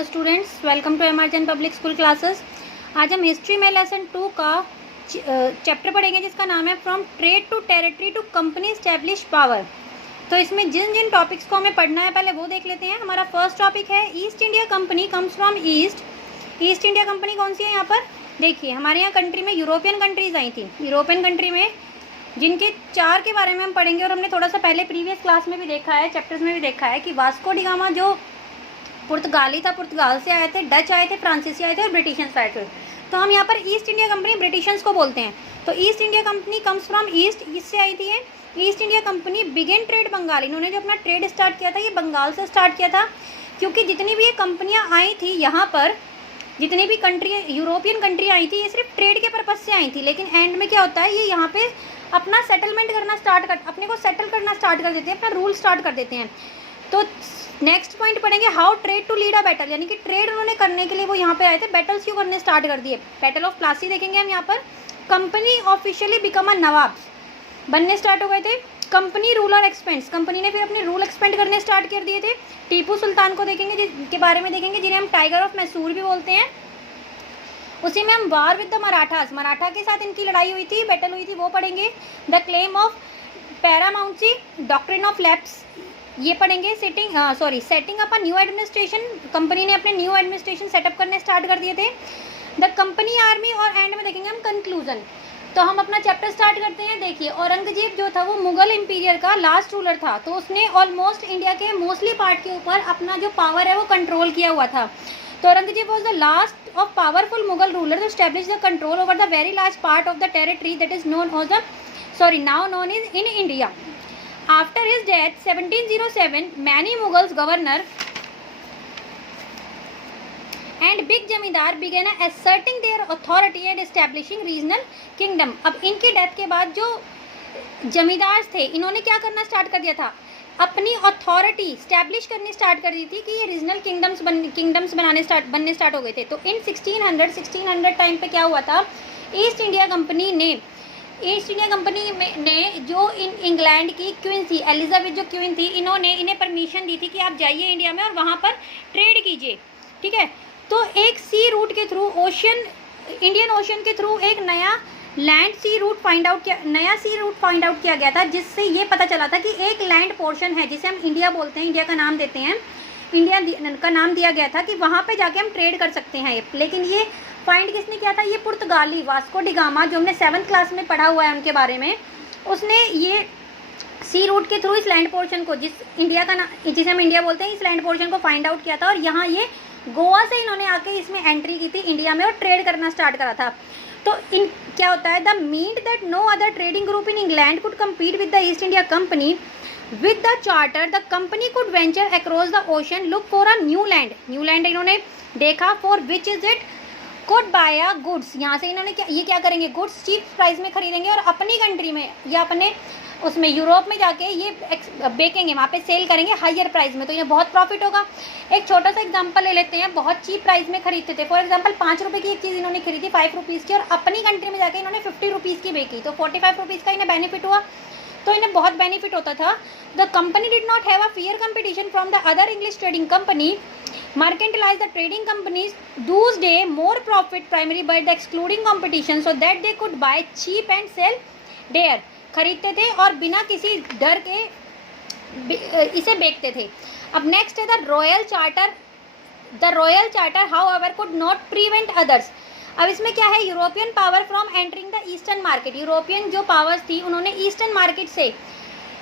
Hello students, welcome to एमआरजन public school classes. आज हम हिस्ट्री में लेसन 2 का चैप्टर पढ़ेंगे जिसका नाम है from trade to territory to company establish power. तो इसमें जिन जिन टॉपिक्स को हमें पढ़ना है पहले वो देख लेते हैं। हमारा फर्स्ट टॉपिक है East India Company comes from east. East India company कौन सी है? यहाँ पर देखिए, हमारे यहाँ कंट्री में यूरोपियन कंट्रीज आई थी। यूरोपियन कंट्री में जिनके 4 के बारे में हम पढ़ेंगे, और हमने थोड़ा सा पहले प्रीवियस क्लास में भी देखा है, चैप्टर्स में भी देखा है कि वास्को डी गामा जो पुर्तगाली था, पुर्तगाल से आए थे, डच आए थे, फ्रांसीसी आए थे और ब्रिटिशर्स आए थे। तो हम यहाँ पर ईस्ट इंडिया कंपनी ब्रिटिशर्स को बोलते हैं। तो East India Company comes from East, इससे आई थी है। East India Company began trade Bengal, इन्होंने जो अपना ट्रेड स्टार्ट किया था ये बंगाल से स्टार्ट किया था, क्योंकि जितनी भी ये कंपनियाँ आई थी यहाँ पर, जितनी भी कंट्री यूरोपियन कंट्री आई थी, ये सिर्फ ट्रेड के पर्पज़ से आई थी। लेकिन एंड में क्या होता है, ये यहाँ पे अपना सेटलमेंट करना अपने को सेटल करना स्टार्ट कर देते हैं, अपना रूल स्टार्ट कर देते हैं। तो नेक्स्ट पॉइंट पढ़ेंगे how trade to lead a battle, यानी कि ट्रेड उन्होंने करने के लिए वो यहाँ पे आए थे, बैटल्स क्यों करने स्टार्ट कर दिए। बैटल ऑफ प्लासी देखेंगे हम यहाँ पर। कंपनी ऑफिशियली बिकम अ नवाब, बनने स्टार्ट हो गए थे। कंपनी रूलर एक्सपेंड्स, कंपनी ने फिर अपने रूल एक्सपेंड करने स्टार्ट कर दिए थे। टीपू सुल्तान को देखेंगे, जिसके बारे में देखेंगे, जिन्हें हम टाइगर ऑफ मैसूर भी बोलते हैं। उसी में हम वार विद द मराठास, मराठा के साथ इनकी लड़ाई हुई थी, बैटल हुई थी, वो पढ़ेंगे। The claim of paramountcy, doctrine of lapse, ये पढ़ेंगे। Setting up a new administration, company ने अपने न्यू एडमिनिस्ट्रेशन सेटअप करने स्टार्ट कर दिए थे। द कंपनी आर्मी, और एंड में देखेंगे हम कंक्लूजन। तो हम अपना चैप्टर स्टार्ट करते हैं। देखिए, औरंगजेब जो था वो मुगल एम्पीरियर का लास्ट रूलर था, तो उसने ऑलमोस्ट इंडिया के मोस्टली पार्ट के ऊपर अपना जो पावर है वो कंट्रोल किया हुआ था। तो Aurangzeb was the last of powerful Mughal ruler to establish the control over the very large part of the territory that is now known is in India. After his death, 1707, many Mughals governor and big जमींदार began asserting their authority and establishing regional kingdom। अब इनकी death के बाद जो जमींदार थे, इन्होंने क्या करना स्टार्ट कर दिया था, अपनी अथॉरिटी स्टैब्लिश करनी स्टार्ट कर दी थी कि ये रीजनल किंगडम्स बनने स्टार्ट हो गए थे। तो इन 1600 टाइम पे क्या हुआ था, ईस्ट इंडिया कंपनी ने जो इंग्लैंड की क्वीन थी, एलिजाबेथ जो क्वीन थी, इन्हें परमिशन दी थी कि आप जाइए इंडिया में और वहाँ पर ट्रेड कीजिए, ठीक है। तो एक सी रूट के थ्रू, इंडियन ओशन के थ्रू एक नया सी रूट फाइंड आउट किया गया था, जिससे ये पता चला था कि एक लैंड पोर्शन है जिसे हम इंडिया बोलते हैं, इंडिया का नाम देते हैं, इंडिया का नाम दिया गया था कि वहाँ पे जाके हम ट्रेड कर सकते हैं। लेकिन ये फाइंड किसने किया था, ये पुर्तगाली वास्को डी गामा, जो हमने 7th क्लास में पढ़ा हुआ है उनके बारे में, उसने ये सी रूट के थ्रू इस लैंड पोर्शन को, जिसे हम इंडिया बोलते हैं, इस लैंड पोर्शन को फाइंड आउट किया था। और यहाँ ये गोवा से इन्होंने आके इसमें एंट्री की थी इंडिया में और ट्रेड करना स्टार्ट करा था। तो क्या होता है, the meet that no other trading group in England could compete with the East India Company with the charter, the company could venture across the ocean, look for a new land इन्होंने देखा, for which is it could buy a goods. यहाँ से इन्होंने क्या करेंगे, goods cheap price में खरीदेंगे और अपनी कंट्री में या अपने उसमें यूरोप में जाके ये बेचेंगे, वहाँ पे सेल करेंगे हायर प्राइस में, तो इन्हें बहुत प्रॉफिट होगा। एक छोटा सा एग्जांपल ले लेते हैं, बहुत चीप प्राइस में खरीदते थे। फॉर एग्जांपल 5 रुपये की एक चीज़ इन्होंने खरीदी 5 रुपीज़ की, और अपनी कंट्री में जाके इन्होंने 50 रुपीज़ की बेची, तो 45 रुपीज़ का इन्हें बेनिफिट हुआ, तो इन्हें बहुत बेनिफिट होता था। The company did not have a fair competition from the other English trading company, mercantilize the trading companies those day more profit primarily by the excluding competition so that they could buy cheap and sell dear, खरीदते थे और बिना किसी डर के इसे बेचते थे। अब नेक्स्ट है the royal charter however could not prevent others। अब इसमें क्या है, European power from entering the eastern market, European जो पावर्स थी उन्होंने ईस्टर्न मार्केट से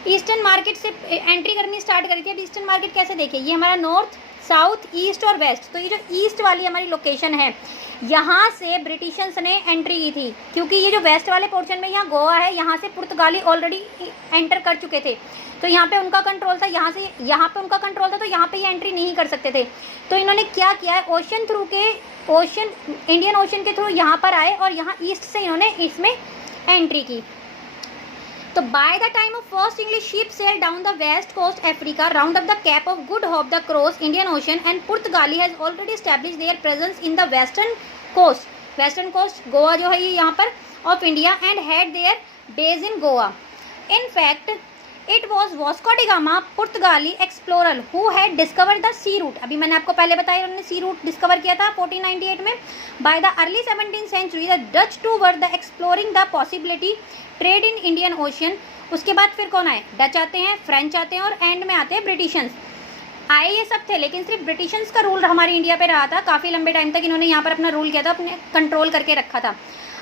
एंट्री करनी स्टार्ट करी थी। अब ईस्टर्न मार्केट कैसे, देखिए, ये हमारा नॉर्थ, साउथ, ईस्ट और वेस्ट, तो ये जो ईस्ट वाली हमारी लोकेशन है, यहाँ से ब्रिटिशर्स ने एंट्री की थी, क्योंकि ये जो वेस्ट वाले पोर्शन में यहाँ गोवा है, यहाँ से पुर्तगाली ऑलरेडी एंटर कर चुके थे, तो यहाँ पे उनका कंट्रोल था, यहाँ पे उनका कंट्रोल था, तो यहाँ पे ये एंट्री नहीं कर सकते थे। तो इन्होंने क्या किया है, इंडियन ओशन के थ्रू यहाँ पर आए और यहाँ ईस्ट से इन्होंने इसमें एंट्री की। तो by the time of first English ship sailed down the west coast Africa, round up the Cape of Good Hope, the cross Indian Ocean, and Portugal has already established their presence in the western coast Goa जो है ये यहाँ पर of India, and had their base in Goa. In fact, it was Vasco da Gama पुर्तगाली explorer who had discover the sea route. अभी मैंने आपको पहले बताया उन्होंने सी रूट डिस्कवर किया था 1498 में। By the early 17th century the Dutch too were the exploring the possibility trade in Indian Ocean. उसके बाद फिर कौन आए, डच आते हैं, फ्रेंच आते हैं और एंड में आते हैं ब्रिटिशंस। आए ये सब थे, लेकिन सिर्फ ब्रिटिशंस का रूल हमारे इंडिया पे रहा था काफ़ी लंबे टाइम तक। इन्होंने यहाँ पर अपना रूल किया था, अपने कंट्रोल करके रखा था।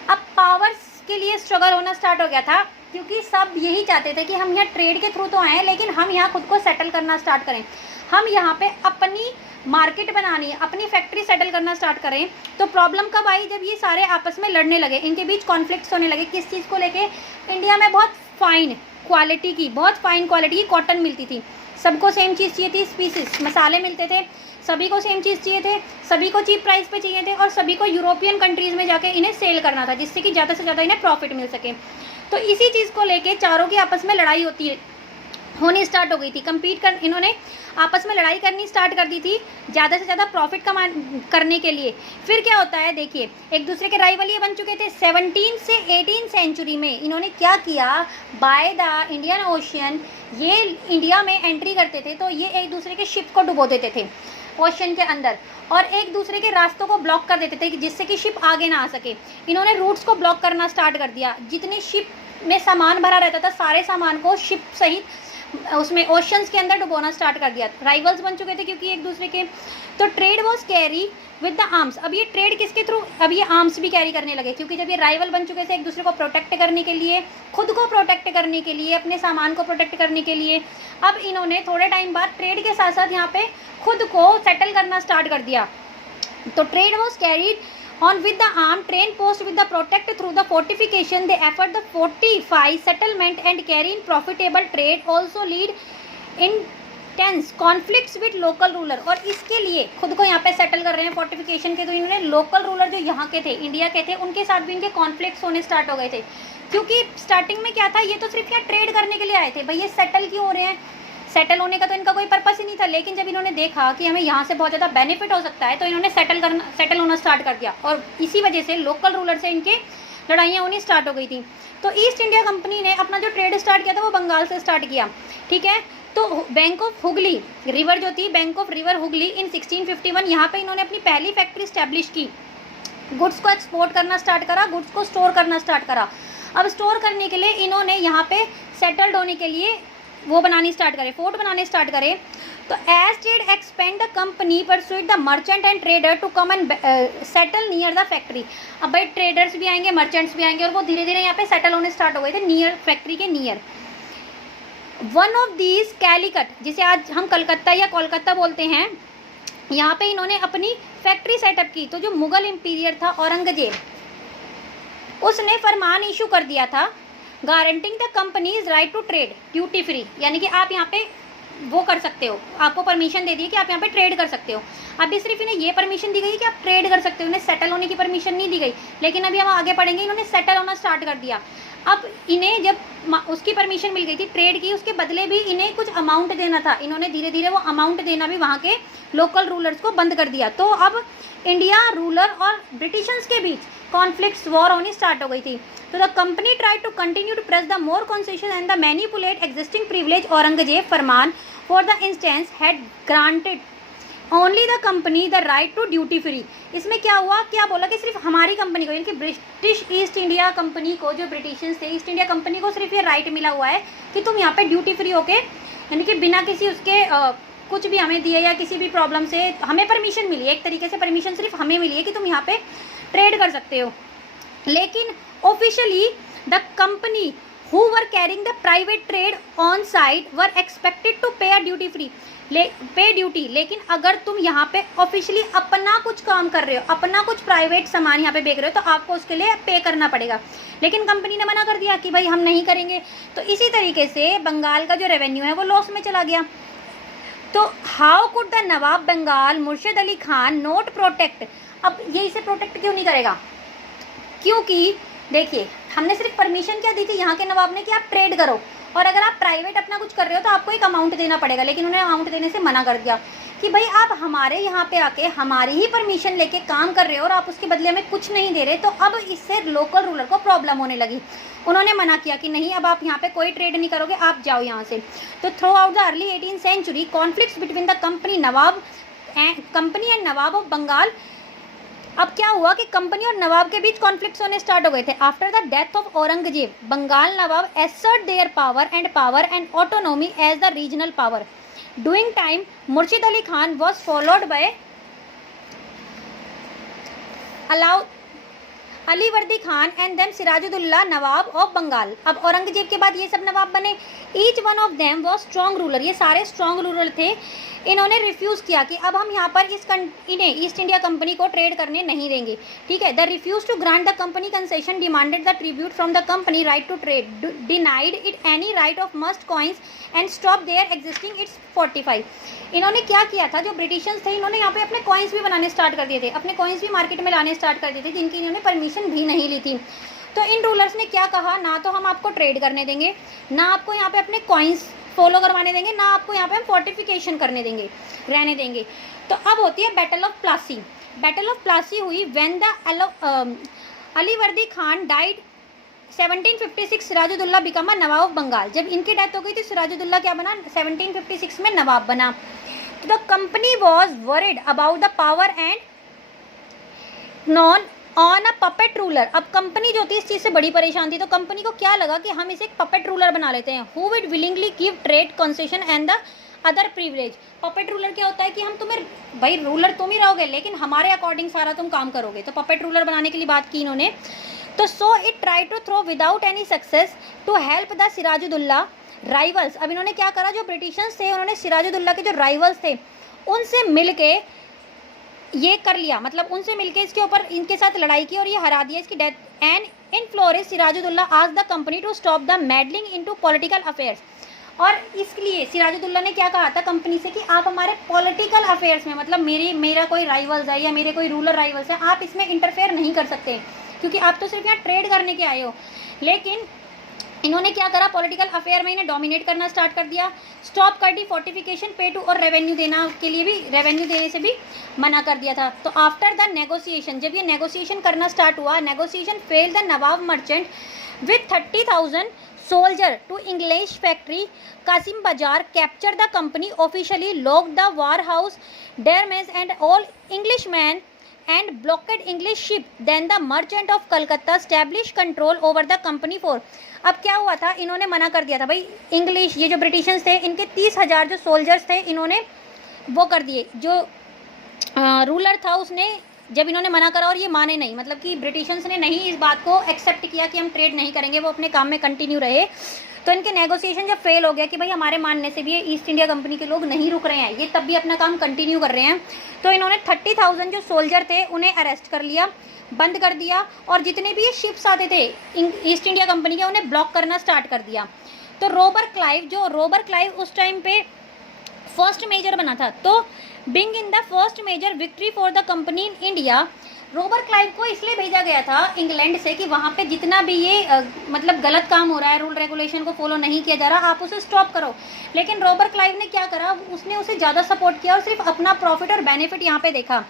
अब पावर्स के लिए स्ट्रगल होना स्टार्ट हो गया था, क्योंकि सब यही चाहते थे कि हम यहाँ ट्रेड के थ्रू तो आए, लेकिन हम यहाँ खुद को सेटल करना स्टार्ट करें, हम यहाँ पे अपनी मार्केट बनानी है, अपनी फैक्ट्री सेटल करना स्टार्ट करें। तो प्रॉब्लम कब आई, जब ये सारे आपस में लड़ने लगे, इनके बीच कॉन्फ्लिक्ट्स होने लगे। किस चीज़ को लेके, इंडिया में बहुत फाइन क्वालिटी की कॉटन मिलती थी, सबको सेम चीज़ चाहिए थी, स्पीसीज मसाले मिलते थे, सभी को सेम चीज़ चाहिए थे, सभी को चीप प्राइस पे चाहिए थे, और सभी को यूरोपियन कंट्रीज़ में जाके इन्हें सेल करना था, जिससे कि ज़्यादा से ज़्यादा इन्हें प्रॉफिट मिल सके। तो इसी चीज़ को लेके चारों की आपस में लड़ाई होनी स्टार्ट हो गई थी। इन्होंने आपस में लड़ाई करनी स्टार्ट कर दी थी ज़्यादा से ज़्यादा प्रॉफिट करने के लिए। फिर क्या होता है, देखिए एक दूसरे के राइवल ये बन चुके थे। 17 से 18 सेंचुरी में इन्होंने क्या किया, बाय द इंडियन ओशियन ये इंडिया में एंट्री करते थे, तो ये एक दूसरे के शिप को डुबो देते थे ओशन के अंदर, और एक दूसरे के रास्तों को ब्लॉक कर देते थे जिससे कि शिप आगे ना आ सके। इन्होंने रूट्स को ब्लॉक करना स्टार्ट कर दिया। जितने शिप में सामान भरा रहता था, सारे सामान को शिप सहित उसमें ओशंस के अंदर डुबोना स्टार्ट कर दिया। राइवल्स बन चुके थे क्योंकि एक दूसरे के। तो trade was carry with the arms. अब ये ट्रेड किसके थ्रू, अब ये आर्म्स भी कैरी करने लगे, क्योंकि जब ये राइवल बन चुके थे एक दूसरे को प्रोटेक्ट करने के लिए, खुद को प्रोटेक्ट करने के लिए, अपने सामान को प्रोटेक्ट करने के लिए, अब इन्होंने थोड़े टाइम बाद ट्रेड के साथ साथ यहाँ पे खुद को सेटल करना स्टार्ट कर दिया। तो trade was carried on with the arm train post with the protect through the fortification they effort the fortify settlement and carry in profitable trade also lead intense conflicts with local ruler। और इसके लिए खुद को यहाँ पे settle कर रहे हैं फोर्टिफिकेशन के, तो इन्होंने लोकल रूलर जो यहाँ के थे, इंडिया के थे, उनके साथ भी इनके कॉन्फ्लिक्ट्स होने स्टार्ट हो गए थे। क्योंकि स्टार्टिंग में क्या था, ये तो सिर्फ यहाँ ट्रेड करने के लिए आए थे, भाई ये सेटल क्यों हो रहे हैं, सेटल होने का तो इनका कोई पर्पस ही नहीं था। लेकिन जब इन्होंने देखा कि हमें यहाँ से बहुत ज़्यादा बेनिफिट हो सकता है, तो इन्होंने सेटल होना स्टार्ट कर दिया, और इसी वजह से लोकल रूलर से इनके लड़ाइयाँ होनी स्टार्ट हो गई थी। तो ईस्ट इंडिया कंपनी ने अपना जो ट्रेड स्टार्ट किया था वो बंगाल से स्टार्ट किया, ठीक है। तो बैंक ऑफ हुगली रिवर जो थी, बैंक ऑफ रिवर हुगली इन 1651 यहाँ पे इन्होंने अपनी पहली फैक्ट्री स्टैब्लिश की। गुड्स को एक्सपोर्ट करना स्टार्ट करा, गुड्स को स्टोर करना स्टार्ट करा। अब स्टोर करने के लिए इन्होंने यहाँ पे सेटल्ड होने के लिए वो बनानी स्टार्ट करे, फोर्ट बनाने स्टार्ट करे। तो as trade expand the company persuade the merchant and trader to come and settle near the factory. अब भाई ट्रेडर्स भी आएंगे, मर्चेंट्स भी आएंगे, और वो धीरे धीरे यहाँ पे सेटल होने स्टार्ट हो गए थे नियर फैक्ट्री के near. One of these Calicut, जिसे आज हम कलकत्ता या कोलकाता बोलते हैं, यहाँ पे इन्होंने अपनी फैक्ट्री सेटअप की। तो जो मुगल इंपीरियर था औरंगजेब, उसने फरमान इशू कर दिया था guaranteeing the company's right to trade duty free, यानी कि आप यहाँ पे वो कर सकते हो, आपको परमिशन दे दी कि आप यहाँ पे ट्रेड कर सकते हो। अभी सिर्फ इन्हें ये परमिशन दी गई कि आप ट्रेड कर सकते हो, इन्हें सेटल होने की परमिशन नहीं दी गई। लेकिन अभी हम आगे पढ़ेंगे, इन्होंने सेटल होना स्टार्ट कर दिया। अब इन्हें जब उसकी परमिशन मिल गई थी ट्रेड की, उसके बदले भी इन्हें कुछ अमाउंट देना था। इन्होंने धीरे धीरे वो अमाउंट देना भी वहाँ के लोकल रूलर्स को बंद कर दिया। तो अब इंडिया रूलर और ब्रिटिशर्स के बीच कॉन्फ्लिक्ट्स, वॉर होनी स्टार्ट हो गई थी। तो the company try to continue to press the more concession and the manipulate existing privilege. Aurangzeb फरमान for the instance had granted only the company the right to duty free. इसमें क्या हुआ, क्या बोला कि सिर्फ हमारी कंपनी को, यानी कि ब्रिटिश ईस्ट इंडिया कंपनी को, जो ब्रिटिशर्स थे ईस्ट इंडिया कंपनी को, सिर्फ ये राइट मिला हुआ है कि तुम यहाँ पे ड्यूटी फ्री होके, यानी कि बिना किसी उसके कुछ भी हमें दिए या किसी भी प्रॉब्लम से हमें परमिशन मिली है, एक तरीके से परमिशन सिर्फ हमें मिली है कि तुम यहाँ पे ट्रेड कर सकते हो। लेकिन officially the company who were carrying the private trade on side were expected to pay duty free, pay duty. लेकिन अगर तुम यहाँ पे ऑफिशियली अपना कुछ काम कर रहे हो, अपना कुछ प्राइवेट सामान यहाँ पे बेच रहे हो, तो आपको उसके लिए पे करना पड़ेगा। लेकिन कंपनी ने मना कर दिया कि भाई हम नहीं करेंगे। तो इसी तरीके से बंगाल का जो रेवेन्यू है वो लॉस में चला गया। तो हाउ कुड द नवाब बंगाल मुर्शिद अली खान नोट प्रोटेक्ट, अब ये इसे प्रोटेक्ट क्यों नहीं करेगा, क्योंकि देखिए हमने सिर्फ परमिशन क्या दी थी यहाँ के नवाब ने कि आप ट्रेड करो, और अगर आप प्राइवेट अपना कुछ कर रहे हो तो आपको एक अमाउंट देना पड़ेगा। लेकिन उन्हें अमाउंट देने से मना कर दिया। कि भाई आप हमारे यहाँ पे आके हमारी ही परमिशन लेके काम कर रहे हो और आप उसके बदले में कुछ नहीं दे रहे, तो अब इससे लोकल रूलर को प्रॉब्लम होने लगी। उन्होंने मना किया कि नहीं, अब आप यहाँ पे कोई ट्रेड नहीं करोगे, आप जाओ यहाँ से। तो throughout the early 18th century conflicts between the company and Nawab of Bengal. अब क्या हुआ कि कंपनी और नवाब के बीच कॉन्फ्लिक्ट्स होने स्टार्ट हो गए थे। After the death of Aurangzeb, Bengal nawab assert their power and autonomy as the regional power. Doing time Murshid Ali Khan was followed by Alivardi Khan and then Sirajuddaulah nawab of Bengal. अब औरंगजेब के बाद ये सब नवाब बने। Each one of them was strong ruler, ये सारे स्ट्रॉन्ग रूलर थे। इन्होंने रिफ्यूज़ किया कि अब हम यहाँ पर इन्हें ईस्ट इंडिया कंपनी को ट्रेड करने नहीं देंगे, ठीक है। The refuse to grant the company concession, demanded the tribute from the company right to trade, denied it any right of must coins and stop their existing its 45। इन्होंने क्या किया था, जो ब्रिटिशर्स थे इन्होंने यहाँ पे अपने कॉइन्स भी बनाने स्टार्ट कर दिए थे, अपने कॉइन्स भी मार्केट में लाने स्टार्ट कर दिए थे, जिनकी इन्होंने परमिशन भी नहीं ली थी। तो इन रूलर्स ने क्या कहा, ना तो हम आपको ट्रेड करने देंगे, ना आपको यहाँ पे अपने कॉइन्स फॉलो करवाने देंगे, ना आपको यहाँ पे हम फोर्टिफिकेशन करने देंगे, रहने देंगे। तो अब होती है battle of Plassey. Battle of Plassey हुई when the Alivardi Khan died 1756, Sirajuddaulah become nawab of Bengal. जब इनकी डेथ हो गई तो सिराजुद्दौला क्या बना, 1756 में नवाब बना। तो the company was worried about the power and non on a puppet ruler. अब कंपनी जो थी इस चीज़ से बड़ी परेशान थी, तो कंपनी को क्या लगा कि हम इसे एक पपेट रूलर बना लेते हैं, who would willingly give trade concession and the other privilege. Puppet ruler क्या होता है कि हम तुम्हें, भाई रूलर तुम ही रहोगे लेकिन हमारे अकॉर्डिंग सारा तुम काम करोगे। तो पपेट रूलर बनाने के लिए बात की इन्होंने। तो so it try to throw without any success to help the Sirajuddaulah rivals. अब इन्होंने क्या करा, जो ब्रिटिशर्स थे उन्होंने सिराजुद्दौला के जो राइवल्स थे उनसे मिलके ये कर लिया, मतलब उनसे मिलके इसके ऊपर इनके साथ लड़ाई की और ये हरा दिया, इसकी डेथ। एंड इन फ्लोरेस Sirajuddaulah asked the company to stop the meddling into political affairs. और इसलिए सिराजुद्दौला ने क्या कहा था कंपनी से कि आप हमारे पॉलिटिकल अफेयर्स में, मतलब मेरा कोई राइवल्स है या मेरे कोई रूलर राइवल्स है, आप इसमें इंटरफेयर नहीं कर सकते, क्योंकि आप तो सिर्फ यहाँ ट्रेड करने के आए हो। लेकिन इन्होंने क्या करा, पॉलिटिकल अफेयर में इन्हें डोमिनेट करना स्टार्ट कर दिया। स्टॉप कर दी फोर्टिफिकेशन, पे टू और रेवेन्यू देना के लिए भी, रेवेन्यू देने से भी मना कर दिया था। तो आफ्टर द नेगोशिएशन, जब ये नेगोशिएशन करना स्टार्ट हुआ, negotiation fail the Nawab merchant with 30,000 soldier to English factory Kasim Bazar, captured the company officially, locked the warehouse, damaged and all Englishmen and blocked English ship. Then the merchant of Calcutta established control over the company for। अब क्या हुआ था, इन्होंने मना कर दिया था भाई, इंग्लिश ये जो ब्रिटिशर्स थे इनके 30,000 जो सोल्जर्स थे इन्होंने वो कर दिए। जो रूलर था उसने, जब इन्होंने मना करा और ये माने नहीं, मतलब कि ब्रिटिशर्स ने नहीं इस बात को एक्सेप्ट किया कि हम ट्रेड नहीं करेंगे, वो अपने काम में कंटिन्यू रहे। तो इनके नेगोशिएशन जब फेल हो गया कि भाई हमारे मानने से भी ये ईस्ट इंडिया कंपनी के लोग नहीं रुक रहे हैं, ये तब भी अपना काम कंटिन्यू कर रहे हैं, तो इन्होंने 30,000 जो सोल्जर थे उन्हें अरेस्ट कर लिया, बंद कर दिया, और जितने भी ये शिप्स आते थे ईस्ट इंडिया कंपनी के उन्हें ब्लॉक करना स्टार्ट कर दिया। तो रोबर क्लाइव उस टाइम पे फर्स्ट मेजर बना था। तो being in the first major victory for the company in India, Robert Clive को इसलिए भेजा गया था इंग्लैंड से कि वहाँ पे जितना भी ये मतलब गलत काम हो रहा है, रूल रेगुलेशन को फॉलो नहीं किया जा रहा, आप उसे स्टॉप करो। लेकिन रोबर क्लाइव ने क्या करा, उसने उसे ज़्यादा सपोर्ट किया और सिर्फ अपना प्रॉफिट और बेनिफिट यहाँ पे देखा।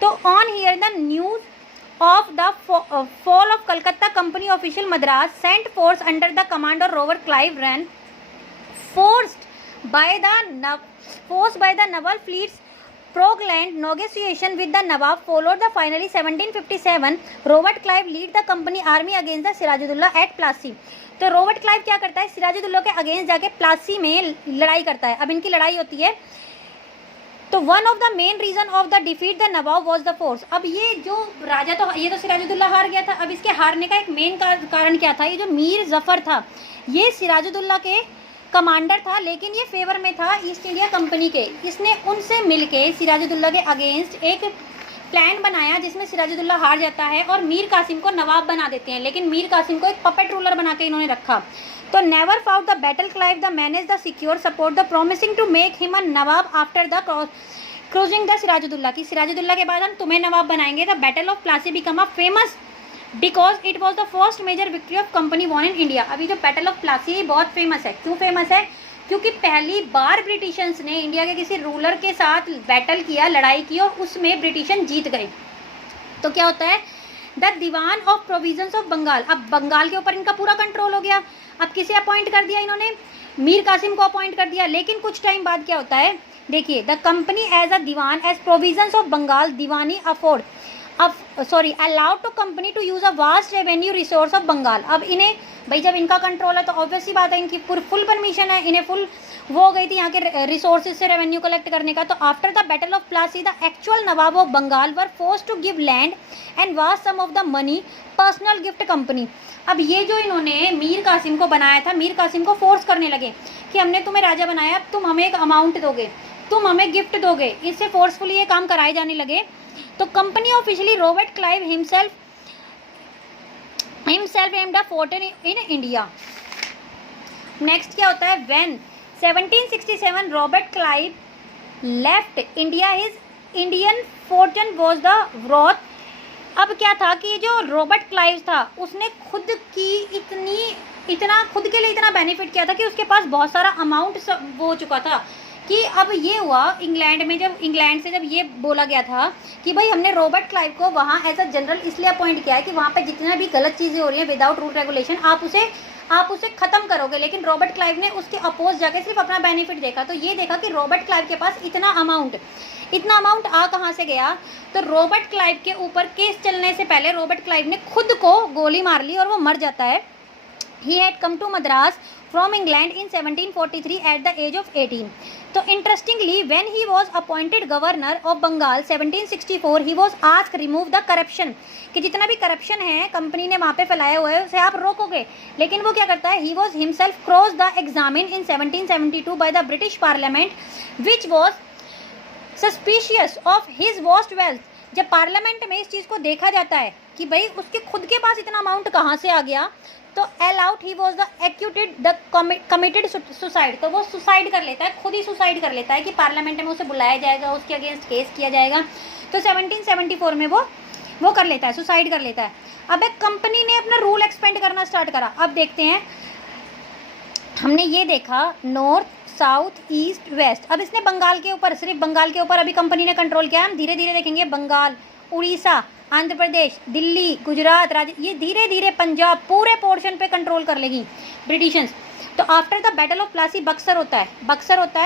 तो on here the news of the fall of Calcutta Company official Madras sent force under the command of Robert Clive ran forced by the naval fleets Progland negotiation with the Nawab followed the finally 1757 Robert Clive lead the company army against the Sirajuddaulah at Plassey। तो Robert Clive क्या करता है, सिराजुद्दौला के against जाके प्लासी में लड़ाई करता है। अब इनकी लड़ाई होती है, तो one of the main reason of the defeat the Nawab was the force. अब ये जो राजा, तो ये तो सिराजुद्दौला हार गया था, अब इसके हारने का एक मेन कारण क्या था, ये जो मीर जफर था ये सिराजुद्दौला के कमांडर था, लेकिन ये फेवर में था ईस्ट इंडिया कंपनी के। इसने उनसे मिलके सिराजुद्दौला के अगेंस्ट एक प्लान बनाया जिसमें सिराजुद्दौला हार जाता है और मीर कासिम को नवाब बना देते हैं, लेकिन मीर कासिम को एक पपेट रूलर बना के इन्होंने रखा। तो never fought the battle Clive the manage the secure support the promising to make him a Nawab after the crushing the Sirajuddaulah की सिराजुद्दौला के बाद हम तुम्हें नवाब बनाएंगे। The battle of Plassey become a famous because it was the first major victory of company won in India. अभी जो battle of Plassey बहुत फेमस है, क्यों फेमस है, क्योंकि पहली बार ब्रिटिशर्स ने इंडिया के किसी रूलर के साथ बैटल किया, लड़ाई की, और उसमें ब्रिटिशन जीत गए। तो क्या होता है, the Diwan of provinces of Bengal, अब बंगाल के ऊपर इनका पूरा कंट्रोल हो गया। अब किसे अपॉइंट कर दिया इन्होंने, मीर कासिम को अपॉइंट कर दिया। लेकिन कुछ टाइम बाद क्या होता है, देखिए, the company as a Diwan as provinces of Bengal Diwani afford allowed to company to use a vast revenue resource of Bengal. अब इन्हें भाई जब इनका कंट्रोल है तो ऑब्वियसली बात है इनकी फुल परमिशन है, इन्हें फुल वो हो गई थी यहाँ के रिसोर्सेज से रेवेन्यू कलेक्ट करने का। तो after the battle of Plassey the actual Nawab of Bengal were forced to give land and vast sum of the money personal gift company. अब ये जो इन्होंने मीर कासिम को बनाया था, मीर कासिम को फोर्स करने लगे कि हमने तुम्हें राजा बनाया, अब तुम हमें एक अमाउंट दोगे, तुम हमें गिफ्ट दोगे, इससे फोर्सफुली ये काम कराए जाने लगे। तो company officially Robert Clive himself aimed a fort in India. Next क्या होता है, when 1767 Robert Clive left India his Indian Fortune was the war. अब क्या था कि जो रॉबर्ट क्लाइव था उसने खुद के लिए इतना बेनिफिट किया था कि उसके पास बहुत सारा अमाउंट हो चुका था कि अब ये हुआ इंग्लैंड में, जब इंग्लैंड से जब ये बोला गया था कि भाई हमने रॉबर्ट क्लाइव को वहाँ एज अ जनरल इसलिए अपॉइंट किया है कि वहाँ पे जितना भी गलत चीज़ें हो रही हैं विदाउट रूल रेगुलेशन आप उसे ख़त्म करोगे। लेकिन रॉबर्ट क्लाइव ने उसके अपोज जाके सिर्फ अपना बेनिफिट देखा। तो ये देखा कि रॉबर्ट क्लाइव के पास इतना अमाउंट आ कहाँ से गया। तो रॉबर्ट क्लाइव के ऊपर केस चलने से पहले रॉबर्ट क्लाइव ने खुद को गोली मार ली और वो मर जाता है। He had come to Madras from England in 1743 at the age of 18। तो interestingly when he was appointed governor of Bengal 1764 he was asked remove the corruption, कि जितना भी करप्शन है कंपनी ने वहाँ पे फैलाया हुआ है उसे आप रोकोगे। लेकिन वो क्या करता है, he was himself cross the examine in 1772 by the British parliament which was suspicious of his vast wealth. जब पार्लियामेंट में इस चीज़ को देखा जाता है कि भाई उसके खुद के पास इतना अमाउंट कहाँ से आ गया, तो L out he was the acquitted the committed suicide. तो वो सुसाइड कर लेता है, खुद ही सुसाइड कर लेता है कि पार्लियामेंट में उसे बुलाया जाएगा, उसके अगेंस्ट केस किया जाएगा। तो 1774 में वो कर लेता है, सुसाइड कर लेता है। अब एक कंपनी ने अपना रूल एक्सपेंड करना स्टार्ट करा। अब देखते हैं, हमने ये देखा नॉर्थ साउथ ईस्ट वेस्ट। अब इसने बंगाल के ऊपर, सिर्फ बंगाल के ऊपर अभी कंपनी ने कंट्रोल किया। हम धीरे धीरे देखेंगे बंगाल, उड़ीसा, आंध्र प्रदेश, दिल्ली, गुजरात, ये धीरे धीरे पंजाब पूरे पोर्शन पे कंट्रोल कर लेगी ब्रिटिशर्स। तो after the battle of Plassey Buxar होता है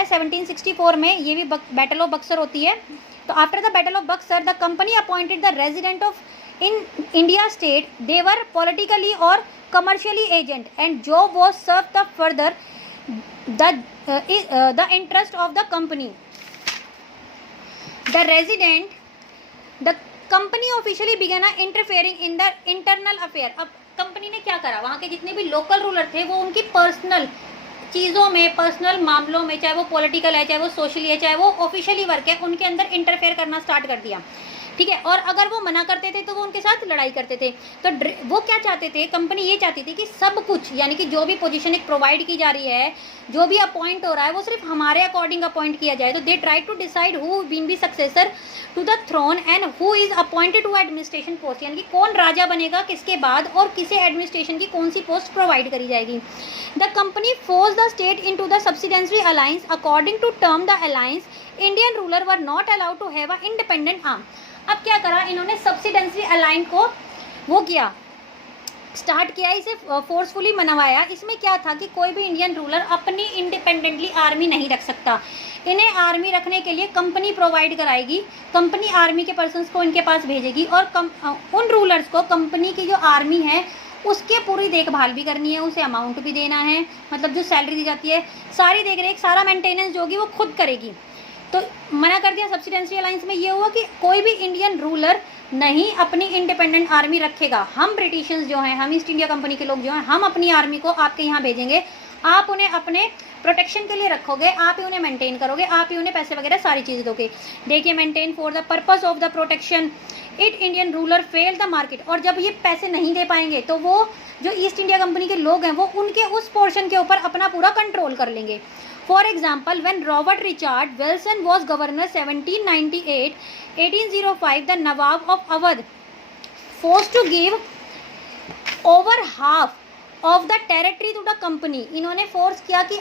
1764 में, ये भी बैटल ऑफ बक्सर होती है। तो after the battle of Buxar the company appointed the resident of in India state, they were politically और commercially agent and job was serve the further the interest of the company. The company officially began interfering in the internal affair. अब company ने क्या करा, वहाँ के जितने भी local ruler थे वो उनकी पर्सनल चीज़ों में, पर्सनल मामलों में, चाहे वो पॉलिटिकल है, चाहे वो सोशली है, चाहे वो ऑफिशियली वर्क है, उनके अंदर इंटरफेयर करना स्टार्ट कर दिया। ठीक है, और अगर वो मना करते थे तो वो उनके साथ लड़ाई करते थे। तो वो क्या चाहते थे, कंपनी ये चाहती थी कि सब कुछ, यानी कि जो भी पोजीशन एक प्रोवाइड की जा रही है, जो भी अपॉइंट हो रहा है, वो सिर्फ हमारे अकॉर्डिंग अपॉइंट किया जाए। तो they try to decide who will be successor to the throne and who is appointed to administration post, यानी कि कौन राजा बनेगा किसके बाद और किसे एडमिनिस्ट्रेशन की कौन सी पोस्ट प्रोवाइड करी जाएगी। The company force the state into the subsidiary alliance according to term the alliance Indian ruler were not allowed to have a independent arm. अब क्या करा इन्होंने, सब्सिडेंसरी अलायंस को वो किया, स्टार्ट किया, इसे फोर्सफुली मनवाया। इसमें क्या था कि कोई भी इंडियन रूलर अपनी इंडिपेंडेंटली आर्मी नहीं रख सकता, इन्हें आर्मी रखने के लिए कंपनी प्रोवाइड कराएगी, कंपनी आर्मी के पर्सन्स को इनके पास भेजेगी और उन रूलर्स को कंपनी की जो आर्मी है उसके पूरी देखभाल भी करनी है, उसे अमाउंट भी देना है, मतलब जो सैलरी दी जाती है सारी देख रेख, सारा मेंटेनेंस जो होगी वो खुद करेगी। तो मना कर दिया। सब्सिडेंसरी अलायंस में ये हुआ कि कोई भी इंडियन रूलर नहीं अपनी इंडिपेंडेंट आर्मी रखेगा। हम ब्रिटिशर्स जो हैं, हम ईस्ट इंडिया कंपनी के लोग जो हैं, हम अपनी आर्मी को आपके यहाँ भेजेंगे, आप उन्हें अपने प्रोटेक्शन के लिए रखोगे, आप ही उन्हें मेंटेन करोगे, आप ही उन्हें पैसे वगैरह सारी चीज़ दोगे। देखिए, maintain for the purpose of the protection it Indian ruler fail the market. और जब ये पैसे नहीं दे पाएंगे तो वो जो ईस्ट इंडिया कंपनी के लोग हैं वो उनके उस पोर्शन के ऊपर अपना पूरा कंट्रोल कर लेंगे। For example, when Robert Richard Wilson was governor 1798-1805, the Nawab of Awadh forced to give over half of the territory to the company, इन्होंने फोर्स किया कि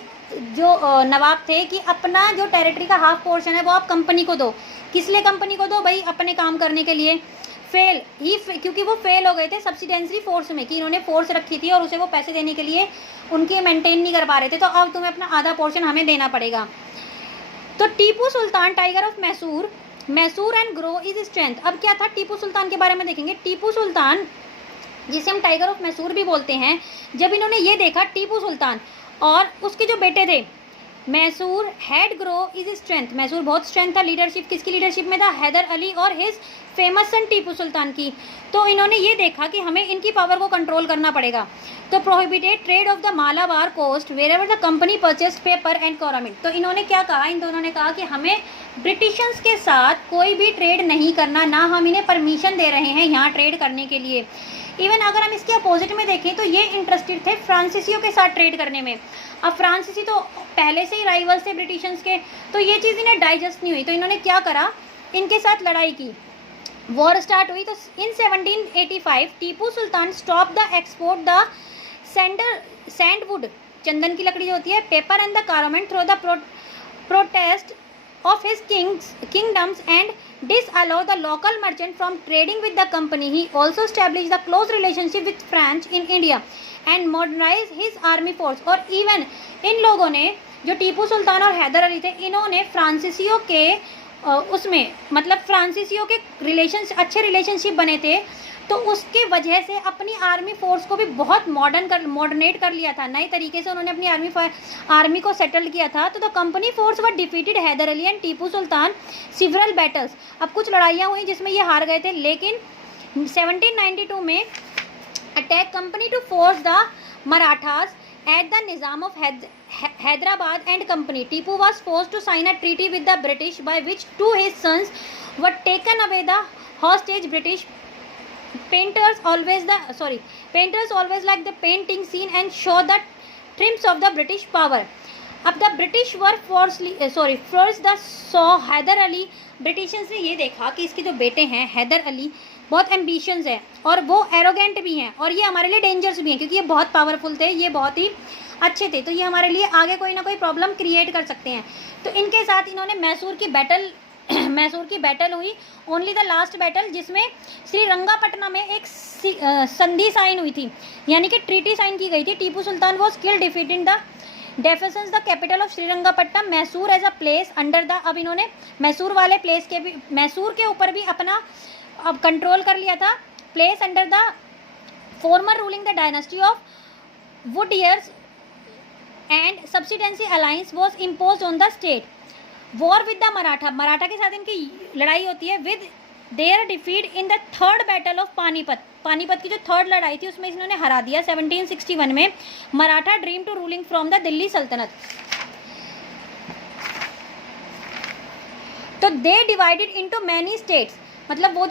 जो नवाब थे कि अपना जो टेरिटरी का हाफ पोर्शन है वो आप कंपनी को दो। किस लिए कंपनी को दो भाई? अपने काम करने के लिए। फेल ही, क्योंकि वो फेल हो गए थे सब्सिडेंसरी फोर्स में, कि इन्होंने फोर्स रखी थी और उसे वो पैसे देने के लिए उनके मेंटेन नहीं कर पा रहे थे, तो अब तुम्हें अपना आधा पोर्शन हमें देना पड़ेगा। तो Tipu Sultan tiger of Mysore, Mysore and grow is strength. अब क्या था टीपू सुल्तान के बारे में देखेंगे। टीपू सुल्तान, जिसे हम टाइगर ऑफ मैसूर भी बोलते हैं, जब इन्होंने ये देखा टीपू सुल्तान और उसके जो बेटे थे Mysore, had grow is strength, Mysore बहुत स्ट्रेंथ था। लीडरशिप किसकी लीडरशिप में था? हैदर अली और हिज फेमस सन टीपू सुल्तान की। तो इन्होंने ये देखा कि हमें इनकी पावर को कंट्रोल करना पड़ेगा। तो prohibited trade of the Malabar coast wherever the company purchased pepper and cardamom. तो इन्होंने क्या कहा? इन दोनों ने कहा कि हमें ब्रिटिशर्स के साथ कोई भी ट्रेड नहीं करना, ना हम इन्हें परमिशन दे रहे हैं यहाँ ट्रेड करने के लिए। इवन अगर हम इसके अपोजिट में देखें तो ये इंटरेस्टेड थे फ्रांसीसियों के साथ ट्रेड करने में। अब फ्रांसीसी तो पहले से ही राइवल्स थे ब्रिटिशर्स के, तो ये चीज़ इन्हें डाइजेस्ट नहीं हुई, तो इन्होंने क्या करा? इनके साथ लड़ाई की, वॉर स्टार्ट हुई। तो in 1785 Tipu Sultan stop the export the sandalwood, चंदन की लकड़ी जो होती है, pepper and the cardamom through the protest of his kingdoms and disallow the local merchant from trading with the company. He also established the close relationship with French in India and modernized his army force. और even इन लोगों ने, जो टीपू सुल्तान और हैदर अली थे, इन्होंने फ्रांसीसियों के उसमें मतलब फ्रांसीसियों के अच्छे रिलेशनशिप बने थे, तो उसके वजह से अपनी आर्मी फोर्स को भी बहुत मॉडर्नेट कर लिया था। नए तरीके से उन्होंने अपनी आर्मी को सेटल किया था। तो the company force were defeated Haidar Ali and Tipu Sultan several battles. अब कुछ लड़ाइयाँ हुई जिसमें ये हार गए थे, लेकिन 1792 में attack company to force the Marathas at the Nizam of Hyderabad and company. Tipu was force to sign a treaty with the British by which 2 his sons were taken away the hostage British. Painters always like the painting scene and show the triumphs of the British power. अब the British were first the saw Haidar Ali. Britishers ने ये देखा कि इसके जो बेटे हैं हैदर अली बहुत एम्बिशियस है और वो एरोगेंट भी हैं और ये हमारे लिए डेंजरस भी हैं, क्योंकि ये बहुत पावरफुल थे, ये बहुत ही अच्छे थे, तो ये हमारे लिए आगे कोई ना कोई प्रॉब्लम क्रिएट कर सकते हैं। तो इनके साथ इन्होंने मैसूर की बैटल हुई, ओनली द लास्ट बैटल, जिसमें श्रीरंगापट्टनम में एक संधि साइन हुई थी, यानी कि ट्रीटी साइन की गई थी। Tipu Sultan was killed defeating the defence the capital of Srirangapatnam Mysore as a place under the. अब इन्होंने मैसूर वाले प्लेस के भी, मैसूर के ऊपर भी अपना अब कंट्रोल कर लिया था, place under the former ruling the dynasty of Wodeyars and subsidiary alliance was impose on the state. War with the Maratha के साथ इनकी लड़ाई होती है with their defeat in the third battle of Panipat की जो थर्ड लड़ाई थी उसमें इन्होंने हरा दिया 1761 में। Maratha dream to ruling from the Delhi सल्तनत। तो they divided into many states, मतलब वो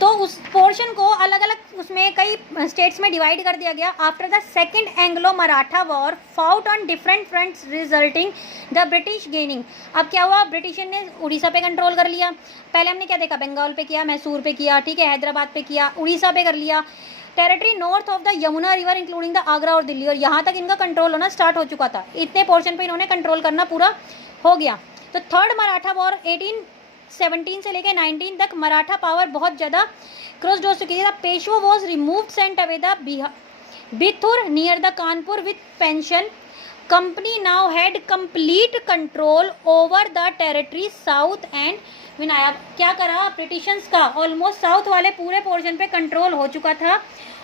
तो उस पोर्शन को अलग अलग उसमें कई स्टेट्स में डिवाइड कर दिया गया। After the second Anglo Maratha war fought on different fronts resulting the British gaining. अब क्या हुआ, ब्रिटिश ने उड़ीसा पे कंट्रोल कर लिया। पहले हमने क्या देखा, बंगाल पे किया, मैसूर पे किया, ठीक है, हैदराबाद पे किया, उड़ीसा पे कर लिया। Territory north of the Yamuna river including the Agra और दिल्ली, और यहाँ तक इनका कंट्रोल होना स्टार्ट हो चुका था। इतने पोर्शन पे इन्होंने कंट्रोल करना पूरा हो गया। तो थर्ड मराठा वॉर 1817 से लेकर 19 तक मराठा पावर बहुत ज़्यादा क्रॉस्ड हो चुकी है। Peshwa was removed sent away the Bithoor near the Kanpur with pension. Company now had complete control over the territory south and विनायक। क्या करा, ब्रिटिशर्स का ऑलमोस्ट साउथ वाले पूरे पोर्शन पे कंट्रोल हो चुका था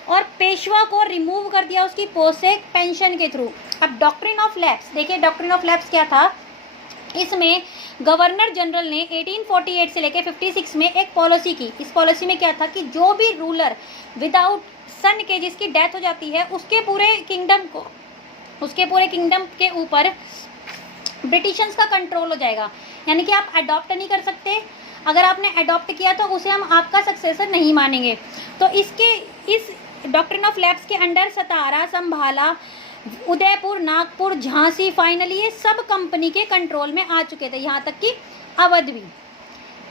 और पेशवा को रिमूव कर दिया उसकी पोस्ट से पेंशन के थ्रू। अब डॉक्ट्रिन ऑफ लैप्स देखिए, डॉक्ट्रिन ऑफ लैप्स क्या था, इसमें गवर्नर जनरल ने 1848 से लेकर 56 में एक पॉलिसी की। इस पॉलिसी में क्या था कि जो भी रूलर विदाउट सन के जिसकी डेथ हो जाती है उसके पूरे किंगडम के ऊपर ब्रिटिशर्स का कंट्रोल हो जाएगा, यानी कि आप अडॉप्ट नहीं कर सकते। अगर आपने अडॉप्ट किया तो उसे हम आपका सक्सेसर नहीं मानेंगे। तो इस डॉक्ट्रिन ऑफ लैप्स के अंडर सतारा, संभाला, उदयपुर, नागपुर, झांसी, फाइनली ये सब कंपनी के कंट्रोल में आ चुके थे, यहाँ तक कि अवध भी।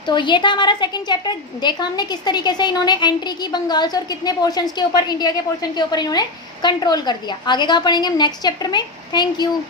तो ये था हमारा सेकंड चैप्टर। देखा हमने किस तरीके से इन्होंने एंट्री की बंगाल से और कितने पोर्शंस के ऊपर, इंडिया के पोर्शन के ऊपर इन्होंने कंट्रोल कर दिया। आगे का पढ़ेंगे हम नेक्स्ट चैप्टर में। Thank you.